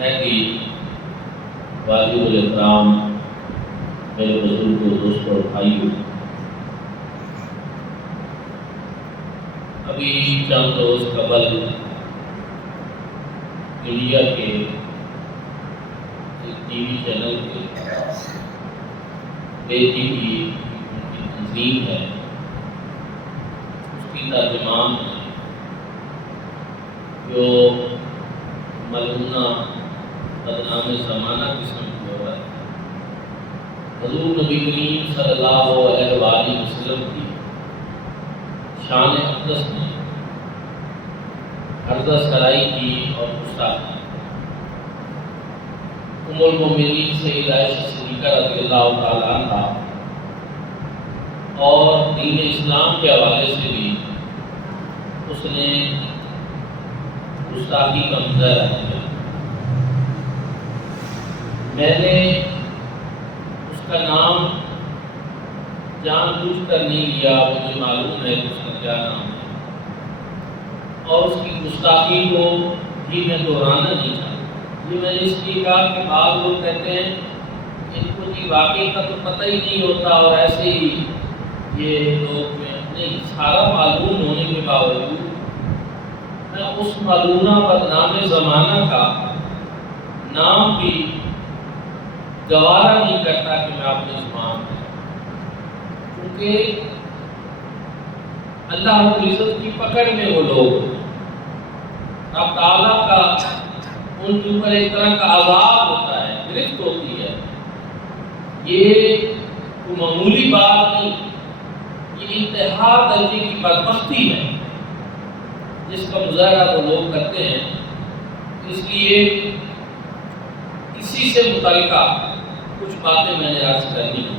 ہے کہ واجب الاحترام میرے بزرگوں، دوستوں اور بھائیوں، ابھی چند روز قبل انڈیا کے ایک ٹی وی چینل پہ بیٹی کی تنظیم ہے، اس کی ترجمان ہے جو ملعونہ بدنام زمانہ قسم کی عورت ہے۔ حضور نبی کریم صلی اللہ علیہ وآلہ وسلم کی شان اقدس نے عرضہ سرائی کی اور گستاخی۔ ام المؤمنین سیدہ عائشہ صدیقہ رضی اللہ تعالیٰ عنہ اور دین اسلام کے حوالے سے بھی اس نے گستاخی کا مظاہرہ کیا۔ میں نے اس کا نام جان بوجھ کر نہیں لیا، مجھے معلوم ہے کہ اس کا کیا نام ہے، اور اس کی گستاخی کو بھی میں دہرانا نہیں چاہتا۔ یہ میں نے اس لیے کہا کہ بعض لوگ کہتے ہیں ان کو جی واقعی کا تو پتہ ہی نہیں ہوتا، اور ایسے ہی یہ لوگ نہیں، سارا معلوم ہونے کے باوجود میں اس ملعونہ بدنام زمانہ کا نام بھی گوارا نہیں کرتا کہ میں اپنی زبان میں، کیونکہ اللہ رب العزت کی پکڑ میں وہ لوگ، رب تعالیٰ کا ان کے اوپر ایک طرح کا عذاب ہوتا ہے، گرفت ہوتی ہے۔ یہ کوئی معمولی بات نہیں، یہ انتہا درجے کی بدبختی ہے جس کا مظاہرہ وہ لوگ کرتے ہیں۔ اس لیے اسی سے متعلقہ کچھ باتیں میں نے عرض کرنی ہیں۔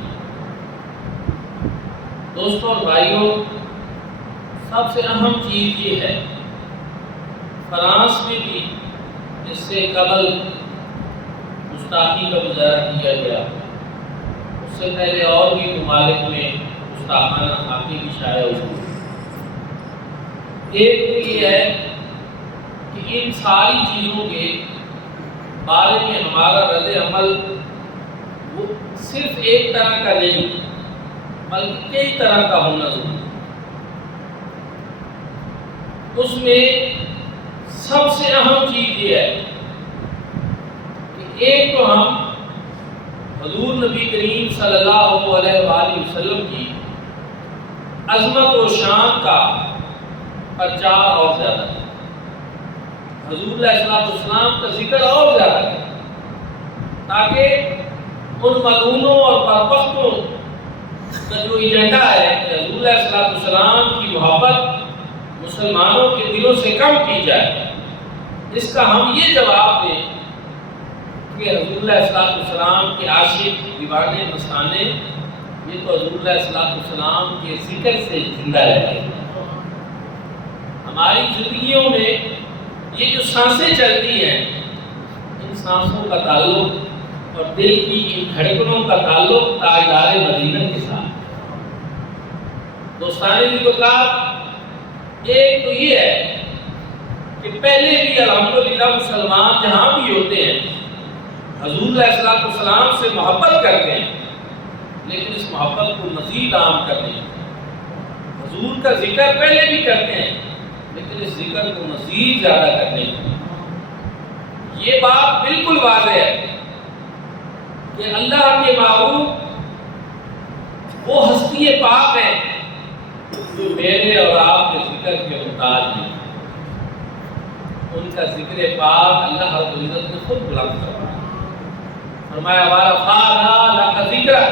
دوستوں اور بھائیوں، سب سے اہم چیز یہ ہے، فرانس میں بھی اس سے قبل گستاخی کا مظاہرہ کیا گیا، اس سے پہلے اور بھی ممالک میں گستاخانہ خاکے بھی شائع ہوئی۔ ایک تو یہ ہے کہ ان ساری چیزوں کے بارے میں ہمارا رد عمل وہ صرف ایک طرح کا نہیں بلکہ کئی طرح کا ہونا ضروری ہے۔ اس میں سب سے اہم چیز یہ ہے کہ ایک تو ہم حضور نبی کریم صلی اللہ علیہ وآلہ وسلم کی عظمت و شان کا پرچار اور زیادہ ہے، حضور علیہ السلام کا ذکر اور زیادہ ہے، تاکہ ان ملعونوں اور بدبختوں کا جو ایجنڈا ہے کہ حضور علیہ السلام کی محبت مسلمانوں کے دلوں سے کم کی جائے، اس کا ہم یہ جواب دیں کہ حضور علیہ السلام کے عاشق، دیوانے، مستانے، یہ تو حضور علیہ السلام کے ذکر سے زندہ رہتے ہیں۔ ہماری زندگیوں میں یہ جو سانسیں چلتی ہیں، ان سانسوں کا تعلق اور دل کی ان دھڑکنوں کا تعلق تاجدار مدینہ کے ساتھ۔ دوستانے کی بات ایک تو یہ ہے کہ پہلے بھی الحمدللہ مسلمان جہاں بھی ہوتے ہیں حضور علیہ السلام سے محبت کرتے ہیں، لیکن اس محبت کو مزید عام کرنے کی، حضور کا ذکر پہلے بھی کرتے ہیں لیکن اس ذکر کو مزید زیادہ کرنے کی۔ یہ بات بالکل واضح ہے کہ اللہ کے محبوب وہ ہستی پاک ہیں جو میرے اور آپ کے ذکر کے محتاج نہیں، ان کا ذکر پاک اللہ رب العزت نے خود بلند کروایا، فرمایا وَرَفَعْنَا لَكَ ذِکْرَکَ،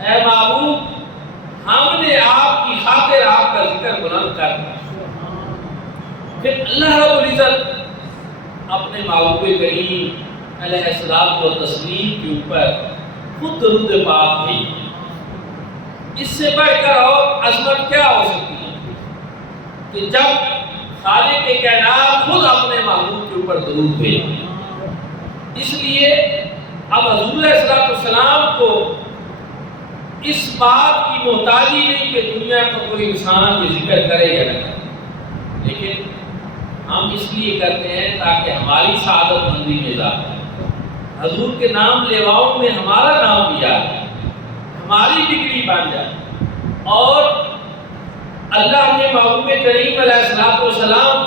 اے محبوب ہم نے آپ کی خاطر آپ کا ذکر بلند کر دیا۔ پھر اللہ رب العزت اپنے محبوب کریم علیہ السلام و تسلیم کے اوپر خود درود پاک بھی، اس سے بڑھ کر اور عظمت کیا ہو سکتی ہے کہ جب خالق کائنات خود اپنے محبوب کے اوپر درود بھیجے۔ اس لیے اب حضور علیہ السلام کو اس بات کی محتاجی نہیں کہ دنیا کا کوئی انسان یہ ذکر کرے یا نہ کرے، لیکن ہم اس لیے کرتے ہیں تاکہ ہماری سعادت مندی میں اضافہ ہے، حضور کے نام لیواؤں میں ہمارا نام بھی آئے، ہماری ڈگری بن جائے، اور اللہ کے محبوب کریم علیہ السلام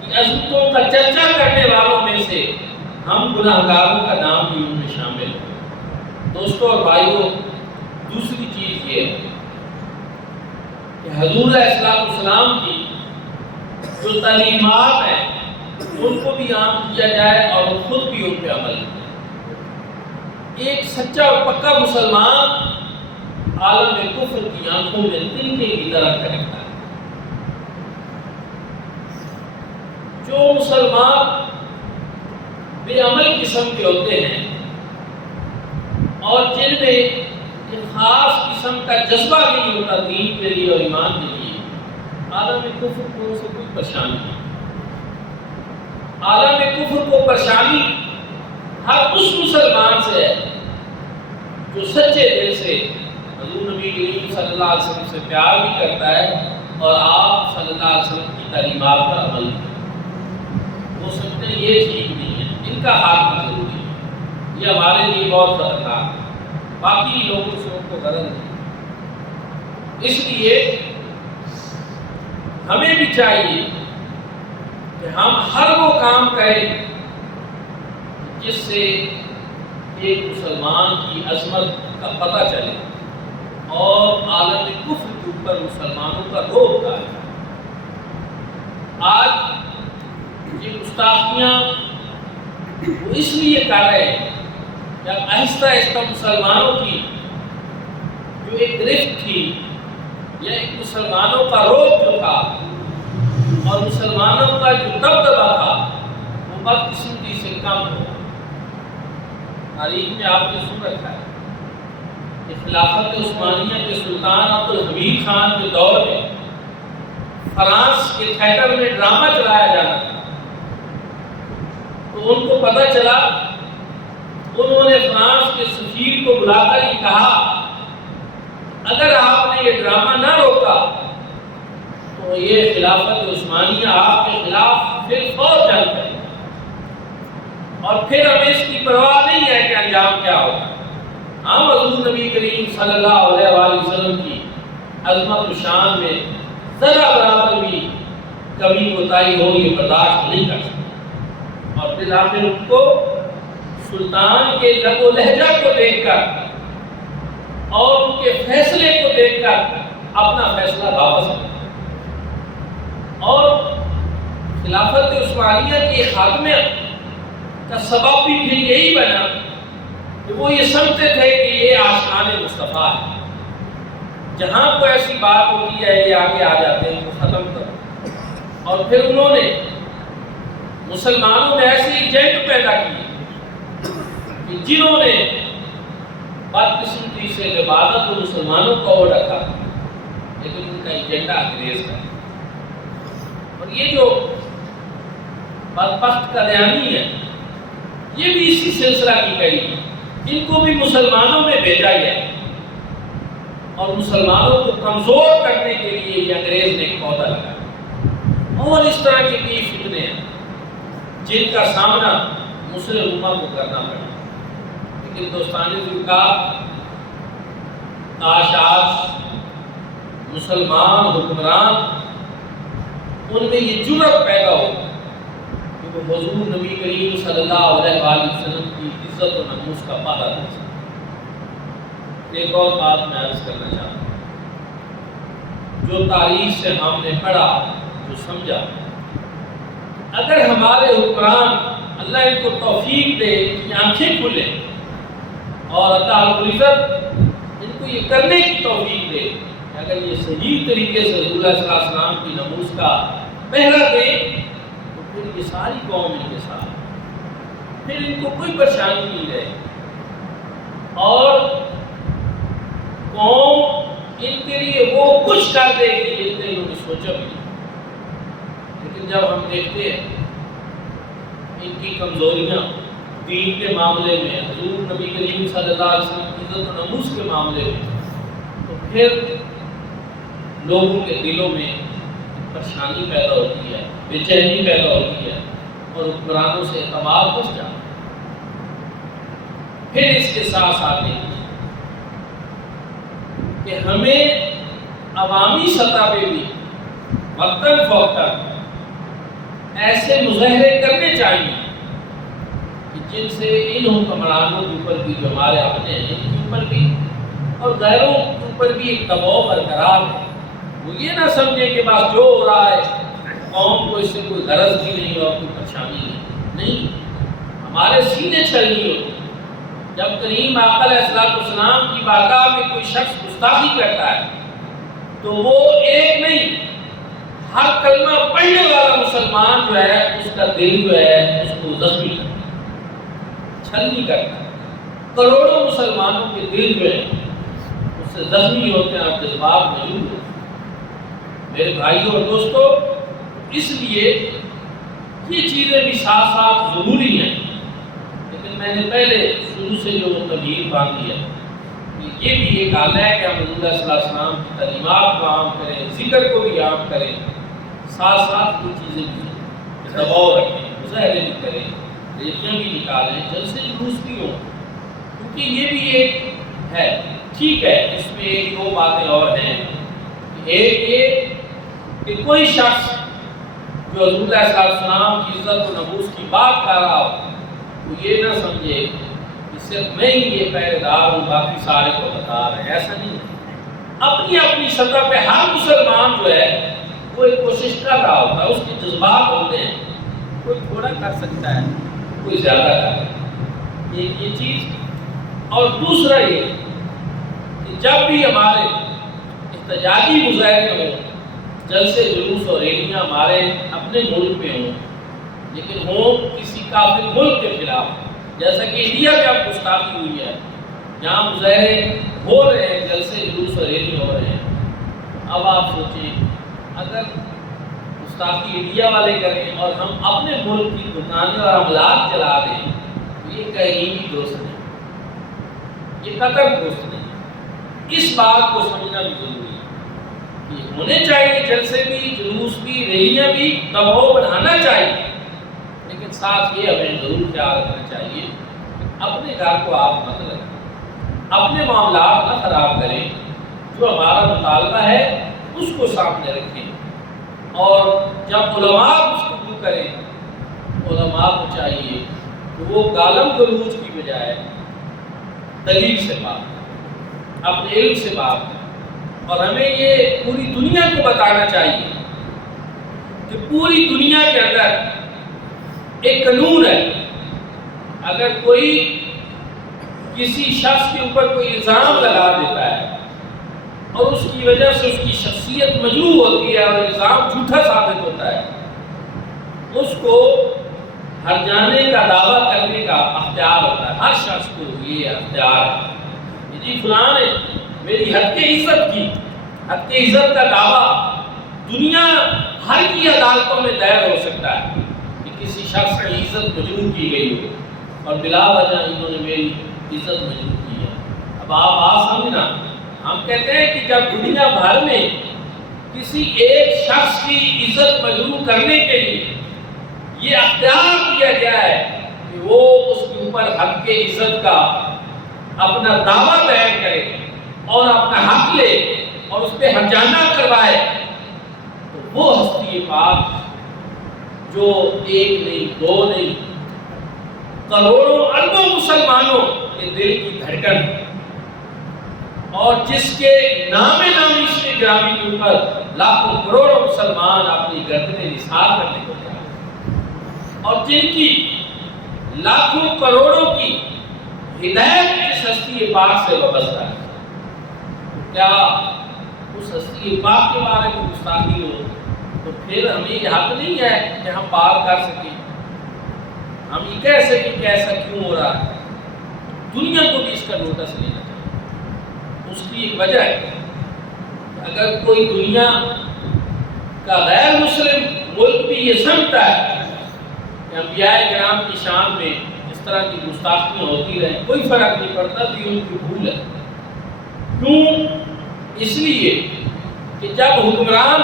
کی عظمتوں کا چرچا کرنے والوں میں سے ہم گناہگاروں کا نام بھی ان میں شامل ہو۔ دوستوں اور بھائیوں، دوسری چیز یہ ہے کہ حضور علیہ السلام کی جو تعلیمات ہیں ان کو بھی عام کیا جائے اور خود بھی ان پہ عمل کرے۔ ایک سچا اور پکا مسلمان عالم کفر کی آنکھوں میں تنکے کی طرح کھڑکتا ہے۔ جو مسلمان بے عمل قسم کے ہوتے ہیں اور جن میں ایک خاص قسم کا جذبہ نہیں ہوتا دین کے لیے اور ایمان کے لیے، عالم کفر کو سے کوئی پریشانی نہیں۔ عالم کفر کو پریشانی ہر اس مسلمان سے ہے جو سچے دل سے حضور نبی کریم صلی اللہ علیہ وسلم سے پیار بھی کرتا ہے اور آپ صلی اللہ علیہ وسلم کی تعلیمات پر عمل کرتا ہے۔ وہ سمجھتے ہیں یہ ٹھیک نہیں ہے، ان کا ہاتھ ضروری ہے، یہ ہمارے لیے بہت خطرناک ہے، باقی لوگوں سے ان کو غرض نہیں۔ اس لیے ہمیں بھی چاہیے کہ ہم ہر وہ کام کریں جس سے ایک مسلمان کی عظمت کا پتہ چلے اور عالم کفر کے اوپر مسلمانوں کا روب قائم ہے۔ آج یہ گستاخیاں وہ اس لیے کر رہے ہیں کہ آہستہ آہستہ مسلمانوں کی جو ایک گرفت تھی یا ایک مسلمانوں کا روب جو تھا اور مسلمانوں کا جو دبدبہ تھا وہ بدقسمتی سے کم ہو۔ تاریخ میں آپ نے سن رکھا ہے کہ خلافت عثمانیہ کے سلطان عبد الحمید خان کے دور میں فرانس کے تھیٹر میں ڈرامہ چلایا جانا تھا، تو ان کو پتہ چلا، انہوں نے فرانس کے سفیر کو بلا کر یہ کہا اگر آپ نے یہ ڈرامہ نہ روکا تو یہ خلافت عثمانیہ آپ کے خلاف پھر فوج چل گئی اور پھر ہمیں اس کی پرواہ نہیں ہے کہ انجام کیا ہوگا۔ ہم حضور نبی کریم صلی اللہ علیہ وآلہ وسلم کی عظمت و شان میں ذرا برابر بھی کمی کوتاہی ہو یہ برداشت نہیں کر سکتے۔ اور پھر آخر ان کو سلطان کے لب و لہجہ کو دیکھ کر اور ان کے فیصلے کو دیکھ کر اپنا فیصلہ واپس لیا، اور خلافت عثمانیہ کے خاتمے کا سبب بھی پھر یہی بنا کہ وہ یہ سمجھتے تھے کہ یہ آشان مصطفیٰ ہے، جہاں کوئی ایسی بات ہوتی ہے یہ آگے آ جاتے ہیں، وہ ختم کرو۔ اور پھر انہوں نے مسلمانوں میں ایسی ایجنٹ پیدا کی کہ جنہوں نے بدقسمتی سے عبادت و مسلمانوں کو اوڑھ رکھا، لیکن ان کا ایجنڈا انگریز کا ہے۔ اور یہ جو بدبخت قادیانی ہے یہ بھی اسی سلسلہ کی گئی، ان کو بھی مسلمانوں میں بھیجا گیا اور مسلمانوں کو کمزور کرنے کے لیے یہ انگریز نے ایک پودا لگایا۔ اور اس طرح کے کئی فتنے ہیں جن کا سامنا مسلم امت کو کرنا پڑا، لیکن دوستان ذوالفقار کاش آج مسلمان حکمران ان میں یہ جرأت پیدا ہو کہ وہ حضور نبی کریم صلی اللہ علیہ وآلہ وسلم کی عزت و ناموس کا پالہ دے سکے۔ ایک اور بات میں عرض کرنا چاہتا ہوں، جو تاریخ سے ہم نے پڑھا، جو سمجھا، اگر ہمارے حکمران اللہ ان کو توفیق دے کہ آنکھیں کھلے اور اللہ رب العزت ان کو یہ کرنے کی توفیق دے کہ اگر یہ صحیح طریقے سے رسول اللہ صلی اللہ علیہ وسلم کی ناموس کا پہرا دے تو پھر یہ ساری قوم ان کے ساتھ، پھر ان کو کوئی پریشانی نہیں رہے اور قوم ان کے لیے وہ کچھ کر دے گی جس نے انہوں نے سوچا بھی نہیں۔ لیکن جب ہم دیکھتے ہیں ان کی کمزوریاں دین کے معاملے میں، حضور نبی کریم صلی اللہ علیہ وسلم کی عزت و ناموس کے معاملے میں، تو پھر لوگوں کے دلوں میں پریشانی پیدا ہوتی ہے، بے چینی پیدا ہوتی ہے اور حکمرانوں سے اعتماد بچ جاتا ہے۔ پھر اس کے ساتھ ساتھ کہ ہمیں عوامی سطح پہ بھی وقتاً فوقتاً ایسے مظاہرے کرنے چاہیے کہ جن سے ان حکمرانوں کے اوپر بھی، جو ہمارے اپنے ہیں ان کے اوپر بھی اور غیروں کے اوپر بھی ایک دباؤ برقرار ہے۔ وہ یہ نہ سمجھیں کہ بس جو ہو رہا ہے قوم کو اس سے کوئی غرض بھی نہیں اور کوئی پریشانی نہیں، ہمارے سینے چلنی ہوتی۔ جب کریم آقا علیہ السلام کی بارگاہ میں کوئی شخص گستاخی کرتا ہے تو وہ ایک نہیں، ہر کلمہ پڑھنے والا مسلمان جو ہے اس کا دل جو ہے اس کو زخمی کرتا ہے، چھلنی کرتا ہے۔ کروڑوں مسلمانوں کے دل جو ہے اس سے زخمی ہوتے ہیں اور جذبات موجود ہوتے ہیں۔ میرے بھائیوں اور دوستو، اس لیے یہ چیزیں بھی ساتھ ساتھ ضروری ہیں، لیکن میں نے پہلے شروع سے جو تمہید باندھی ہے کہ یہ بھی ایک حال ہے کہ ہم حضور صلی اللہ علیہ وسلم کی تعلیمات کو عام کریں، ذکر کو بھی عام کریں، ساتھ ساتھ یہ چیزیں بھی دباؤ رکھیں، مظاہرے بھی کریں، ریلیاں بھی نکالیں، جلسے جلوس بھی ہوں، کیونکہ یہ بھی ایک ہے۔ ٹھیک ہے، اس میں ایک دو باتیں اور ہیں۔ ایک یہ کہ کوئی شخص جو حضور صلی اللہ علیہ وسلم کی عزت و نفوذ کی بات کر رہا ہو وہ یہ نہ سمجھے کہ صرف میں ہی یہ پہرے دار ہوں، باقی سارے کو بتا رہے ہیں، ایسا نہیں ہے۔ اپنی اپنی سطح پہ ہر مسلمان جو ہے وہ ایک کوشش کر رہا ہوتا ہے، اس کے جذبات ہوتے ہیں، کوئی تھوڑا کر سکتا ہے، کوئی زیادہ کر سکتا ہے، یہ چیز۔ اور دوسرا یہ کہ جب بھی ہمارے احتجاجی مظاہرے ہوں، جلسے جلوس اور ریلیاں ہمارے اپنے ملک میں ہوں، لیکن ہوں کسی کافر ملک کے خلاف، جیسا کہ انڈیا میں اب گستاخی ہوئی ہے، جہاں مظاہرے ہو رہے ہیں، جلسے جلوس اور ریلی ہو رہے ہیں۔ اب آپ سوچیں اگر گستاخی انڈیا والے کریں اور ہم اپنے ملک کی دکانیں اور عملات چلا دیں تو یہ کہیں بھی دوست نہیں، یہ قطر دوست نہیں۔ اس بات کو سمجھنا بھی ضروری ہے کہ ہونے چاہیے جلسے بھی، جلوس بھی، ریلیاں بھی، دباؤ بڑھانا چاہیے، لیکن ساتھ یہ ہمیں ضرور خیال رکھنا چاہیے کہ اپنے گھر کو آپ مت رکھیں، اپنے معاملات نہ خراب کریں، جو ہمارا مطالبہ ہے اس کو سامنے رکھیں، اور جب علماء گفتگو کریں علماء کو چاہیے کہ وہ گالم گلوچ کی بجائے دلیل سے بات کریں، اپنے علم سے بات کریں۔ اور ہمیں یہ پوری دنیا کو بتانا چاہیے کہ پوری دنیا کے اندر ایک قانون ہے، اگر کوئی کسی شخص کے اوپر کوئی الزام لگا دیتا ہے اور اس کی وجہ سے اس کی شخصیت مجروح ہوتی ہے اور الزام جھوٹا ثابت ہوتا ہے، اس کو ہر جانے کا دعویٰ کرنے کا اختیار ہوتا ہے۔ ہر شخص کو یہ اختیار ہے کہ جی فلاں نے میری حد کے عزت کی، حد کے عزت کا دعویٰ دنیا ہر کی عدالتوں میں دائر ہو سکتا ہے کہ کسی شخص کی عزت مجروح کی گئی ہو اور بلا وجہ انہوں نے میری عزت مجروح کی ہے۔ اب آپ بات سمجھنا، ہم کہتے ہیں کہ جب دنیا بھر میں کسی ایک شخص کی عزت مجروح کرنے کے لیے یہ اختیار دیا گیا ہے کہ وہ اس کے اوپر حق کے عزت کا اپنا دعویٰ بیان کرے اور اپنا حق لے اور اس پہ ہرجانہ کروائے، تو وہ ہستی پاک جو ایک نہیں، دو نہیں، کروڑوں اربوں مسلمانوں کے دل کی دھڑکن ہے، اور جس کے نام نامی سے گرامی کے اوپر لاکھوں کروڑوں مسلمان اپنی گردنیں نثار کرنے کو تیار ہیں، اور جن کی لاکھوں کروڑوں کی ہدایت اس ہستی پاک سے وابستہ ہے، کیا اس ہستی پاک کے بارے میں گستاخی ہو تو پھر ہمیں یہ حق نہیں ہے کہ ہم بات کر سکیں، ہم یہ کہہ سکیں کہ ایسا کیوں ہو رہا ہے؟ دنیا کو بھی اس کا نوٹس لینا چاہیے۔ اس کی ایک وجہ ہے کہ اگر کوئی دنیا کا غیر مسلم ملک بھی یہ سمجھتا ہے کہ انبیاء کرام کی شان میں اس طرح کی گستاخیاں ہوتی رہیں، کوئی فرق نہیں پڑتا، تو یہ ان کی بھول ہے۔ کیوں؟ اس لیے کہ جب حکمران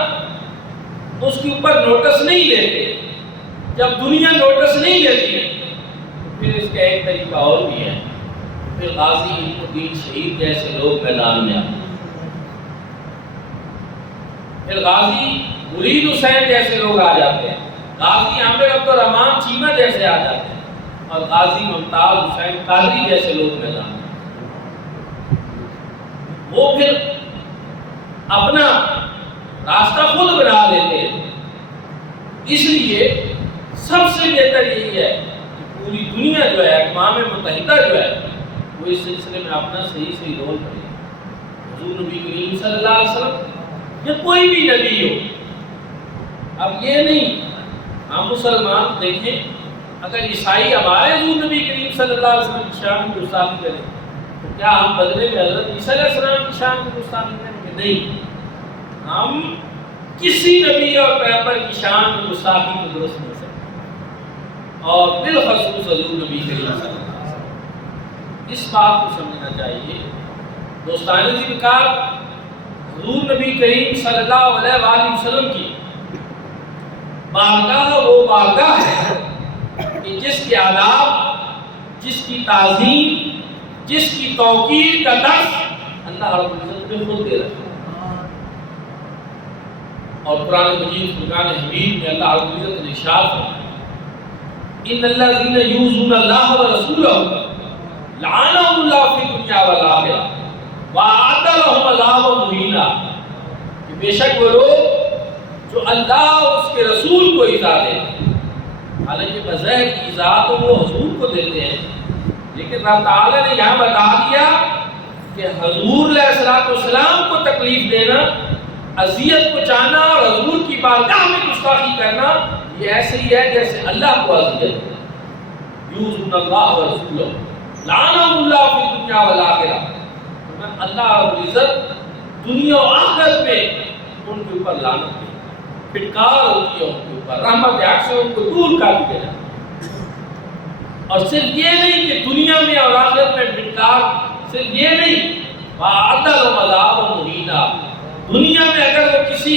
اس کے اوپر نوٹس نہیں لیتے. جب دنیا نوٹس نہیں لیتی ہے پھر اس کا ایک طریقہ اور بھی ہے، پھر غازی علم الدین شہید جیسے لوگ میدان میں آتے ہیں، پھر غازی مرید حسین جیسے لوگ آ جاتے ہیں، غازی عامر عبدالرحمان چیمہ جیسے آ جاتے ہیں، اور غازی ممتاز حسین قادری جیسے لوگ میدان میں. وہ پھر اپنا راستہ خود بنا لیتے ہیں. اس لیے سب سے بہتر یہی ہے کہ پوری دنیا جو ہے، اقوام متحدہ جو ہے، وہ اس سلسلے میں اپنا صحیح رول کرے. حضور نبی کریم صلی اللہ علیہ وسلم یا کوئی بھی نبی ہو، اب یہ نہیں ہم مسلمان دیکھیں اگر عیسائی ہمارے حضور نبی کریم صلی اللہ علیہ وسلم کی شان کی گستاخی کریں تو کیا ہم بدلے میں حضرت عیسیٰ علیہ السلام کی شان کی گستاخی کریں گے؟ نہیں، ہم کسی نبی اور پیغمبر کی شان کی گستاخی کو درست نہیں سکتے، اور بالخصوص حضور نبی کریم صلی اللہ علیہ وسلم. اس بات کو سمجھنا چاہیے. دوستان ذکر حضور نبی کریم صلی اللہ علیہ وآلہ وسلم کی بارگاہ وہ بارگاہ ہے کہ جس کے آداب، جس کی تعظیم، جس کی توقیر کا درس اللہ رب العزت نے خود دے رکھا. اور قرآن مجید فرقان حمید میں اللہ رب العزت نے ارشاد فرمایا ان الذین یؤذون اللہ ورسولہ لعنهم اللہ فی الدنیا والآخرہ وأعد لهم عذابا مہینا. کہ بے شک وہ لوگ جو اللہ اور اس کے رسول کو ایذا دیتے ہیں، حالانکہ بظاہر ایذا تو وہ حضور کو دیتے ہیں، لیکن اللہ تعالیٰ نے یہاں بتا دیا کہ حضور علیہ السلام کو تکلیف دینا، اذیت پہنچانا اور حضور کی بارگاہ میں گستاخی کرنا یہ ایسے ہی ہے جیسے اللہ کو اذیت دینا. یؤذون اللہ ورسولہ لعنهم اللہ فی الدنیا والآخرہ. اللہ رب العزت دنیا و آخرت میں ان کے اوپر لعنت ہے، پھٹکار ہوتی ہے ان کے اوپر، رحمت حق سے ان کو دور کر دیا جاتا ہے. اور صرف یہ نہیں کہ دنیا میں اور آخرت میں پھٹکار، صرف یہ نہیں وَأَعَدَّ لَهُمْ عَذَابًا مُهِينًا. دنیا میں اگر وہ کسی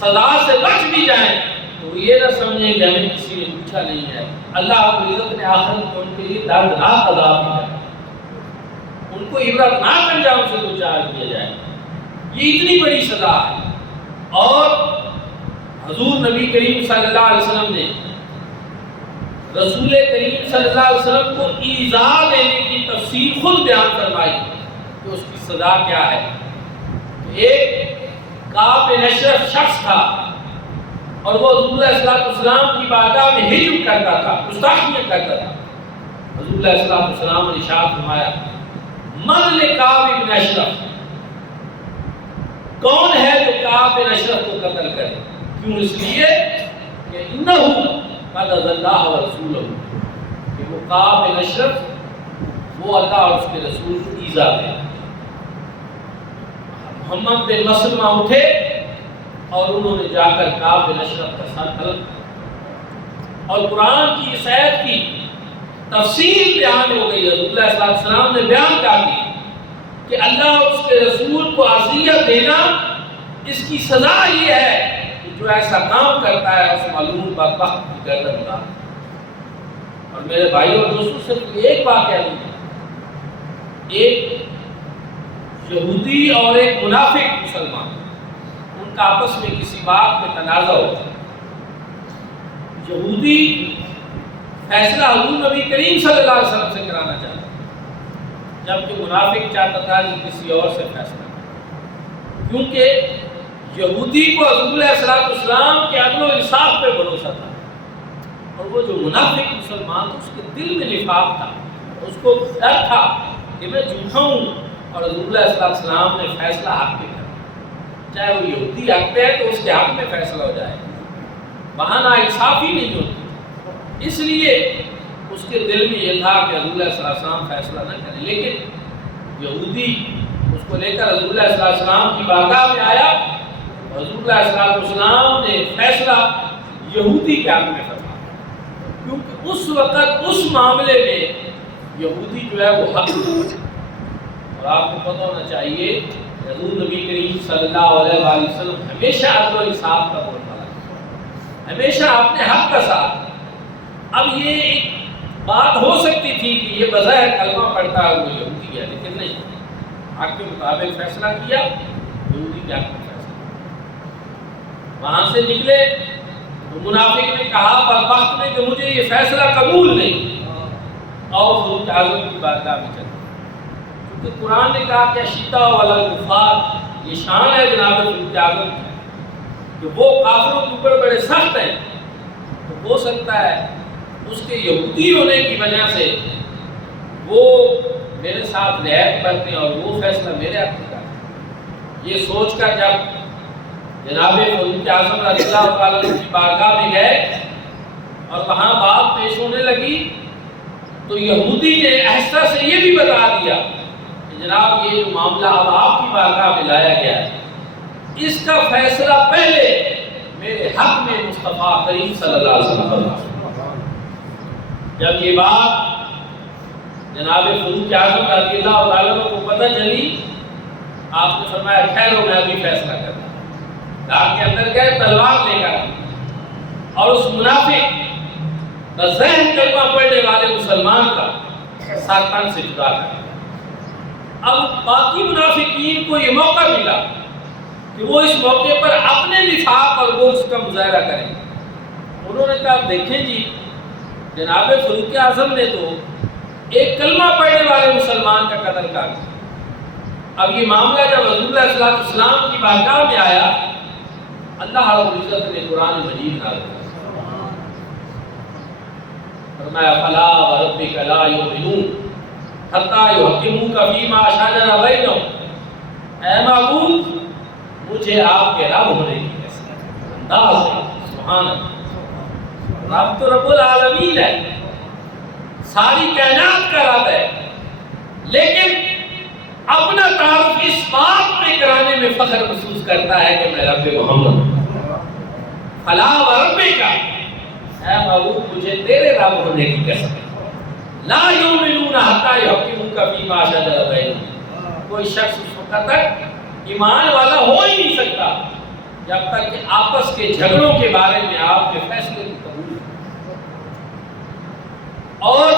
سزا سے بچ بھی جائیں تو وہ یہ نہ سمجھیں کہ ہمیں کسی نے پوچھا نہیں ہے. اللہ رب العزت نے آخرت میں ان کے لیے دردناک عذاب دیا، ان کو عبرتناک انجام سے دوچار کیا جائے. یہ اتنی بڑی سزا ہے. اور حضور نبی کریم صلی اللہ علیہ وسلم نے رسول کریم صلی اللہ علیہ وسلم کو ایذا دینے کی تفصیل خود بیان فرمائی کہ اس کی سزا کیا ہے. ایک کعب بن اشرف شخص تھا اور وہ حضور علیہ السلام کی بارگاہ میں ہجو کرتا تھا، گستاخیاں کرتا تھا. حضور علیہ السلام نے ارشاد فرمایا من لکعب بن اشرف، کون ہے جو کعب بن اشرف کو قتل کرے؟ کیوں؟ اس لیے کہ انہ قد اذى اللہ ورسولہ، کہ وہ کعب بن اشرف وہ اللہ اور اس کے رسول کو ایذا دے. محمد بن مسلمہ اٹھے اور انہوں نے جا کر کعب بن اشرف کا سر قلم کیا، اور قرآن کی اس آیت کی تفصیل بیان ہو گئی. حضور علیہ السلام نے بیان کر دی کہ اللہ اور اس کے رسول کو اذیت دینا اس کی سزا یہ ہے کہ جو ایسا کام کرتا ہے اس معلوم بدبخت کی گردن اڑا. اور میرے بھائی اور دوستوں صرف ایک واقعہ نہیں ہے، ایک یہودی اور ایک منافق مسلمان، ان کا آپس میں کسی بات میں تنازع ہوتا ہے. یہودی فیصلہ حضور نبی کریم صلی اللہ علیہ وسلم سے کرانا چاہتا ہے، جبکہ منافق چاہتا تھا کہ کسی اور سے فیصلہ کرے، کیونکہ یہودی کو حضور علیہ السلام کے عدل و انصاف پہ بھروسہ تھا، اور وہ جو منافق مسلمان تھا اس کے دل میں نفاق تھا، اس کو ڈر تھا کہ میں جھوٹا ہوں اور حضور علیہ السلام نے فیصلہ حق پہ کرا، چاہے وہ یہودی حق پہ ہے تو اس کے حق میں فیصلہ ہو جائے، وہاں نا انصافی نہیں ہوتی. اس لیے اس کے دل میں یہ تھا کہ حضور علیہ السلام فیصلہ نہ کریں. لیکن یہودی اس کو لے کر حضور علیہ السلام کی بارگاہ میں آیا، حضور علیہ السلام نے فیصلہ یہودی کے حق میں فرمایا، کیونکہ اس وقت اس معاملے میں یہودی جو ہے وہ حق تھا. اور آپ کو پتہ ہونا چاہیے حضور نبی کریم صلی اللہ علیہ وسلم ہمیشہ عدل و انصاف کا بولنے والا ہے. ہمیشہ اپنے حق کا ساتھ۔ اب یہ ایک بات ہو سکتی تھی کہ یہ بظاہر کلمہ پڑھتا ہے وہ یہودی ہے، لیکن نہیں، حق کے مطابق فیصلہ کیا، یہودی کے حق میں فیصلہ۔ وہاں سے نکلے تو منافق نے کہا بدبخت نے کہ مجھے یہ فیصلہ قبول نہیں، اور فاروق اعظم کی بارگاہ میں چلے، کیونکہ قرآن نے کہا کہ اشداء علی الکفار، یہ شان ہے جناب فاروق اعظم کی کہ وہ کافروں کے اوپر بڑے سخت ہیں۔ تو ہو سکتا ہے اس کے یہودی ہونے کی وجہ سے وہ میرے ساتھ رعایت کرتے ہیں اور وہ فیصلہ میرے حق میں کرتے۔ یہ سوچ کر جب جناب فاروق اعظم رضی اللہ تعالیٰ عنہ کی بارگاہ میں گئے اور وہاں بات پیش ہونے لگی تو یہودی نے احسا سے یہ بھی بتا دیا کہ جناب یہ جو معاملہ اب آپ کی بارگاہ میں لایا گیا ہے اس کا فیصلہ پہلے میرے حق میں مصطفیٰ کریم صلی اللہ علیہ وسلم۔ جب یہ بات جناب فاروق اعظم رضی اللہ تعالیٰ عنہ کو پتہ چلی، آپ نے فرمایا ٹھہرو میں ابھی فیصلہ کرتا ہوں۔ دار کے اندر گئے، تلوار لے کر اور اس منافق بظاہر کلمہ پڑھنے والے مسلمان کا سر تن سے جدا کر۔ اب باقی منافقین کو یہ موقع ملا کہ وہ اس موقع پر اپنے نفاق اور بغض کا مظاہرہ کریں۔ انہوں نے کہا دیکھیں جی جناب فاروق اعظم نے تو ایک کلمہ پڑھنے والے مسلمان کا قتل کر دیا۔ اب یہ معاملہ جب رسول اللہ صلی اللہ علیہ وسلم کی بارگاہ میں آیا، اللہ رب العزت نے قرآن مجید نازل کیا، فرمایا فلا وربک لا یؤمنون حتی یحکموک فیما شجر بینہم۔ اے معبود مجھے آپ کے رب ہونے کی انداز ہے، سبحان اللہ، رب تو رب العالمین ہے، ساری کائنات کا رب ہے، لیکن اپنا تعارف اس بات میں کرانے میں فخر محسوس کرتا ہے کہ میں رب محمد ہوں۔ فلا وربک، اے معبود مجھے تیرے رب ہونے کی قسم ہے، لا یؤمنون حتی یحکموک فیما شجر بینہم۔ کوئی شخص اس وقت تک ایمان والا ہو ہی نہیں سکتا جب تک کہ آپس کے جھگڑوں کے بارے میں آپ کے فیصلے کو قبول اور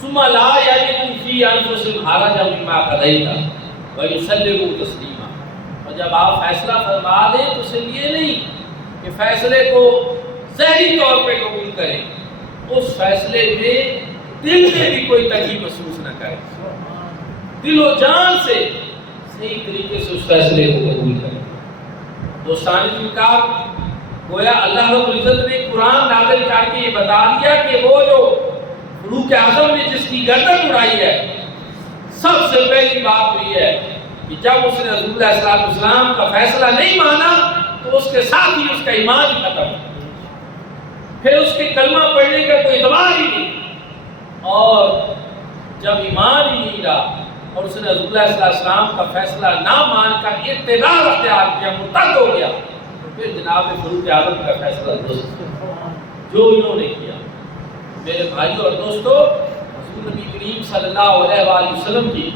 ثم لا یجدوا فی انفسہم حرجا مما قضیت ویسلموا تسلیما۔ اور جب آپ فیصلہ فرما دیں تو صرف یہ نہیں کہ فیصلے کو ظاہری طور پہ قبول کریں، اس فیصلے میں دل میں بھی کوئی تنگی محسوس نہ کریں، دل و جان سے صحیح طریقے سے اس فیصلے کو قبول کریں۔ دوستان انکار گویا اللہ رب العزت نے قرآن نازل کر کے یہ بتا دیا کہ وہ جو فاروق اعظم نے جس کی گردن اڑائی ہے، سب سے پہلی بات تو یہ ہے کہ جب اس نے رسول اللہ صلی اللہ علیہ وسلم کا فیصلہ نہیں مانا تو اس کے ساتھ ہی اس کا ایمان ہی ختم، پھر اس کے کلمہ پڑھنے کا کوئی اعتبار ہی نہیں، اور جب ایمان ہی نہیں رہا اور اس نے رسول اللہ صلی اللہ علیہ وسلم کا فیصلہ نہ مان کر ارتداد اختیار کیا، مرتد ہو گیا، تو پھر جناب فاروق اعظم کا فیصلہ درست جو انہوں نے کیا۔ میرے بھائیوں اور دوستو، رسول نبی کریم صلی اللہ علیہ وآلہ وسلم کی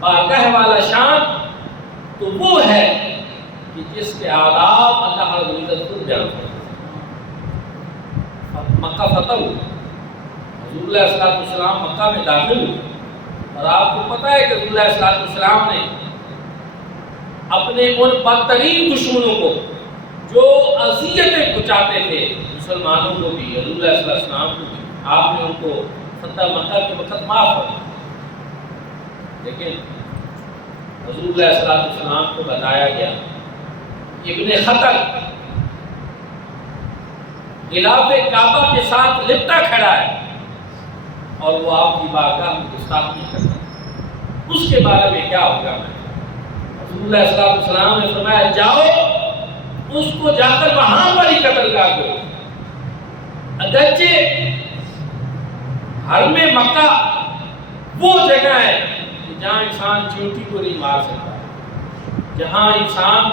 بارگاہ والا شان تو وہ ہے کہ جس کے آداب اللہ رب العزت خود بیان کرتے ہیں۔ مکہ فتح ہوا، رسول اللہ صلی اللہ علیہ وسلم مکہ میں داخل ہوئے، اور آپ کو پتہ ہے کہ رسول اللہ صلی اللہ علیہ وسلم نے اپنے ان بدترین دشمنوں کو جو اذیتیں پہنچاتے تھے مسلمانوں کو بھی، رسول اللہ صلی اللہ علیہ وسلم کو بھی، آپ نے ان کو فتح مکہ کے وقت معاف کر دیا، لیکن رسول اللہ صلی اللہ علیہ وسلم کو بتایا گیا ابن خطر غلاف کعبہ کے ساتھ لپٹا کھڑا ہے اور وہ آپ کی بارگاہ میں گستاخی کرتا ہے، اس کے بارے میں کیا ہوگا؟ میں رسول اللہ صلی اللہ علیہ وسلم نے فرمایا جاؤ اس کو جا کر وہاں پر ہی قتل کر دو، اگرچہ حرم مکہ وہ جگہ ہے کہ جہاں انسان چیونٹی کو نہیں مار سکتا، جہاں انسان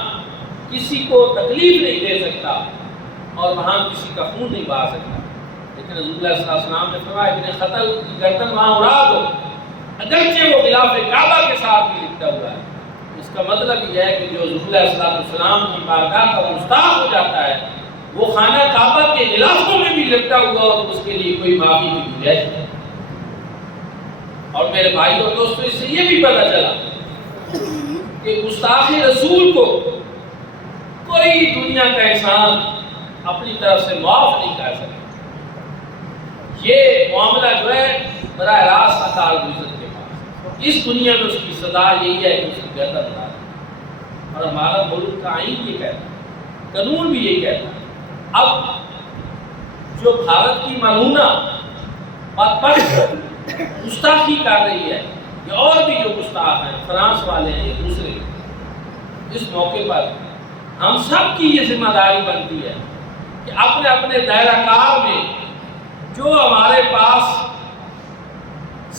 کسی کو تکلیف نہیں دے سکتا اور وہاں کسی کا خون نہیں بہا سکتا، لیکن رسول اللہ صلی اللہ علیہ وسلم نے فرمایا ابن خطل کی گردن وہاں اڑا دو، اگرچہ وہ غلاف کعبہ کے ساتھ بھی لپٹا ہوا ہے۔ اس کا مطلب یہ ہے کہ جو رسول اللہ صلی اللہ علیہ وسلم کی بارگاہ کا گستاخ ہو جاتا ہے وہ خانہ کعبہ کے غلافوں میں بھی لپٹا ہوا ہو تو اس کے لیے کوئی معافی کی گنجائش نہیں۔ اور میرے بھائی اور دوستو، اس سے یہ بھی پتہ چلا کہ گستاخ رسول کو کوئی دنیا کا انسان اپنی طرف سے معاف نہیں کر سکتا۔ یہ معاملہ جو ہے براہ راست اللہ رب العزت کے پاس، اس دنیا میں اس کی سزا یہی ہے کہ اس کی گردن اڑا دے۔ اور ہمارا ملک کا آئین یہ کہتا ہے، قانون بھی یہ کہتا ہے۔ اب جو بھارت کی ملعونہ گستاخی کر رہی ہے، یہ اور بھی جو گستاخ ہیں، فرانس والے ہیں، یہ دوسرے، اس موقع پر ہم سب کی یہ ذمہ داری بنتی ہے کہ اپنے اپنے دائرہ کار میں جو ہمارے پاس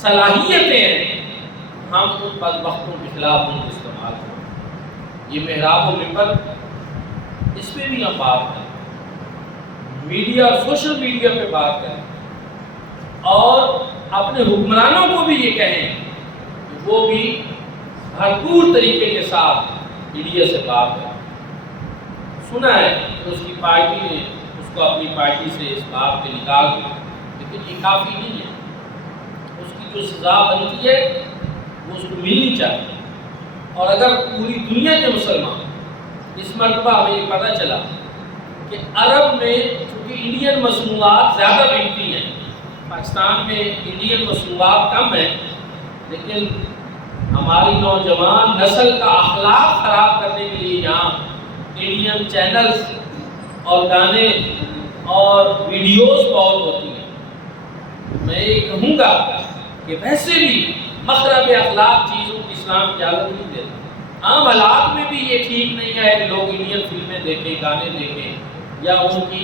صلاحیتیں ہیں، ہم ان بدبختوں کے خلاف ان کو استعمال کریں۔ یہ محراب و منبر، اس پہ بھی ہم بات کریں، میڈیا اور سوشل میڈیا پہ بات کریں، اور اپنے حکمرانوں کو بھی یہ کہیں کہ وہ بھی بھرپور طریقے کے ساتھ میڈیا سے بات کریں۔ سنا ہے کہ اس کی پارٹی نے اس کو اپنی پارٹی سے اس بات پہ نکال دیا، لیکن یہ کافی نہیں ہے۔ اس کی جو سزا بنتی ہے وہ اس کو ملنی چاہیے۔ اور اگر پوری دنیا کے مسلمان، اس مرتبہ ہمیں یہ پتہ چلا کہ عرب میں چونکہ انڈین مصنوعات زیادہ بکتی ہیں، پاکستان میں انڈین مصنوعات کم ہیں، لیکن ہماری نوجوان نسل کا اخلاق خراب کرنے کے لیے یہاں انڈین چینلز اور گانے اور ویڈیوز بہت ہوتی ہیں۔ میں یہ کہوں گا کہ ویسے بھی مخرب اخلاق چیزوں کی اسلام اجازت نہیں دیتا۔ عام حالات میں بھی یہ ٹھیک نہیں ہے کہ لوگ انڈین فلمیں دیکھیں، گانے دیکھیں، یا ان کی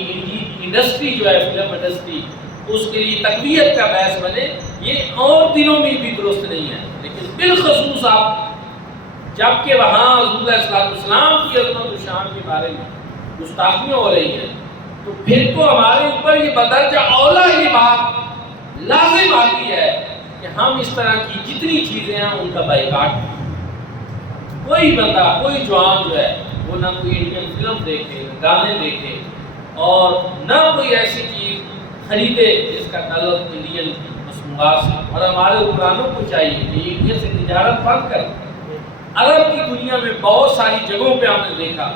انڈسٹری جو ہے فلم انڈسٹری اس کے لیے تقویت کا باعث بنے، یہ اور دنوں میں بھی درست نہیں ہے۔ لیکن بالخصوص آپ جبکہ وہاں حضور علیہ السلام کی عظمت و شان کے بارے میں گستاخیاں ہو رہی ہیں، تو پھر تو ہمارے اوپر یہ بدرجہ اولا یہ بات لازم آتی ہے کہ ہم اس طرح کی جتنی چیزیں ہیں ان کا بائیکاٹ کریں۔ کوئی بندہ، کوئی جوان جو ہے وہ نہ کوئی انڈین فلم دیکھے، نہ گانے دیکھے، اور نہ کوئی ایسی چیز خریدے جس کا تعلق انڈین مصنوعات سے۔ اور ہمارے حکمرانوں کو چاہیے کہ انڈین سے تجارت بند کریں۔ عرب کی دنیا میں بہت ساری جگہوں پہ ہم نے دیکھا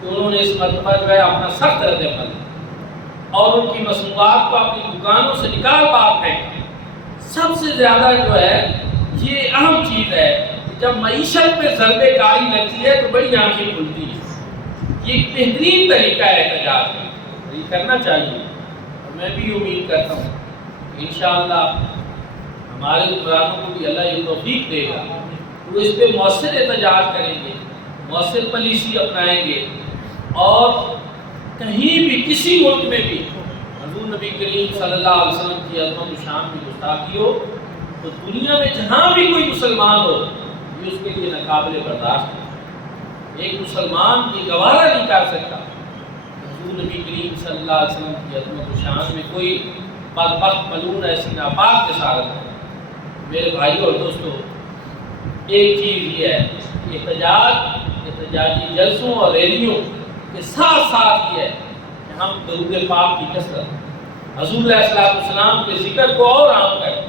کہ انہوں نے اس مرتبہ جو ہے اپنا سخت رد عمل اور ان کی مصنوعات کو اپنی دکانوں سے نکال باہر پھینکا۔ سب سے زیادہ جو ہے یہ اہم چیز ہے کہ جب معیشت پہ ضربے کاری لگتی ہے تو بڑی آنکھیں کھلتی ہیں۔ یہ ایک بہترین طریقہ ہے احتجاج کا، یہ کرنا چاہیے۔ اور میں بھی امید کرتا ہوں کہ انشاءاللہ ہمارے حکمرانوں کو بھی اللہ یہ توفیق دے گا، وہ اس پہ مؤثر احتجاج کریں گے، مؤثر پالیسی اپنائیں گے، اور کہیں بھی کسی ملک میں بھی حضور نبی کریم صلی اللہ علیہ وسلم کی عظمت و شان کی گستاخی ہو تو دنیا میں جہاں بھی کوئی مسلمان ہو یہ اس کے لیے ناقابل برداشت ہے۔ ایک مسلمان یہ گوارا نہیں کر سکتا حضور نبی کریم صلی اللہ علیہ وسلم کی عظمت و شان میں کوئی بدبخت ملعون ایسی ناپاک جسارت ہے۔ میرے بھائیوں اور دوستو، ایک چیز یہ ہے کہ احتجاجی جلسوں اور ریلیوں کے ساتھ ساتھ یہ ہے کہ ہم درود پاک کی کثرت، حضور علیہ السلام کے ذکر کو اور عام کریں،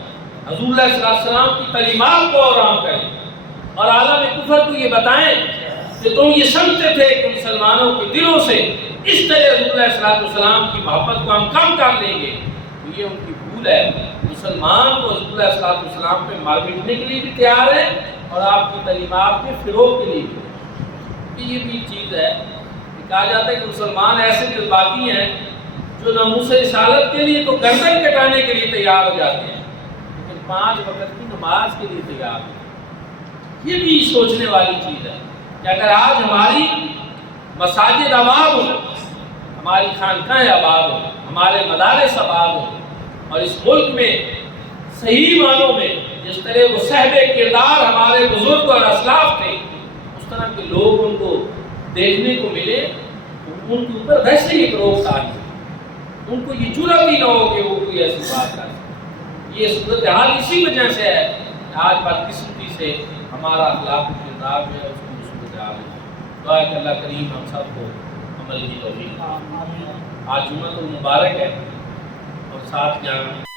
حضور علیہ السلام کی تعلیمات کو اور عام کریں، اور عالم کفر کو یہ بتائیں کہ تم یہ سمجھتے تھے کہ مسلمانوں کے دلوں سے اس طرح حضور علیہ السلام کی محبت کو ہم کم کر دیں گے، تو یہ ان کی بھول ہے۔ مسلمان تو حضور علیہ السلام پہ مار مٹنے کے لیے بھی تیار ہے اور آپ کی تعلیمات کے فروغ کے لیے بھی۔ یہ بھی چیز ہے کہ کہا جاتا ہے کہ مسلمان ایسے جذباتی ہیں جو ناموس رسالت کے لیے تو گردن کٹانے کے لیے تیار ہو جاتے ہیں، لیکن 5 وقت کی نماز کے لیے تیار ہیں۔ یہ بھی سوچنے والی چیز ہے کہ اگر آج ہماری مساجد آباد ہوں، ہماری خانقاہیں آباد ہوں، ہمارے مدارس آباد ہوں، اور اس ملک میں صحیح معنوں میں جس طرح وہ صاحب کردار ہمارے بزرگ اور اسلاف تھے اس طرح کے لوگ ان کو دیکھنے کو ملے، ان کے اوپر ویسے ہی ایک روک تاری، ان کو یہ جرأت ہی نہ ہو کہ وہ کوئی ایسی بات کرے۔ یہ صورتحال اسی وجہ سے ہے کہ آج بدقسمتی سے ہمارا اخلاق و کردار جو ہے اس کی صورتحال ہے۔ دعا کہ اللہ کریم ہم سب کو عمل کی توفیق دے۔ آج جمعہ تو مبارک ہے اور ساتھ یہاں